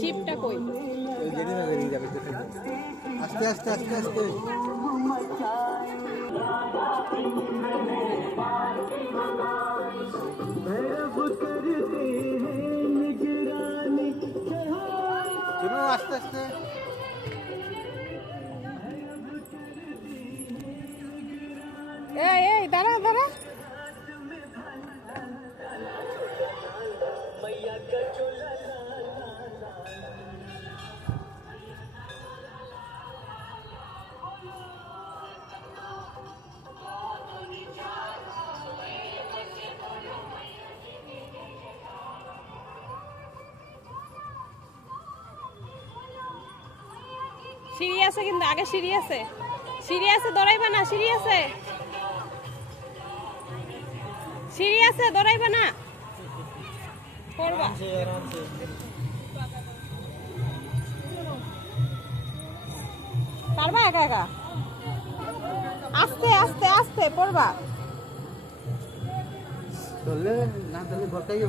শিপটা কই? আস্তে আস্তে আস্তে আস্তে আস্তে আস্তে এই দাঁড়া দাঁড়া। সিঁড়ি আছে কিন্তু, আগে সিঁড়ি আছে, সিঁড়ি আছে, দৌড়াইবা না, সিঁড়ি আছে, সিঁড়ি আছে, দৌড়াইবা না, পড়বা। পারবা একা একা? আস্তে আস্তে আস্তে পড়বা। চললে না, তাহলে ঘরটাই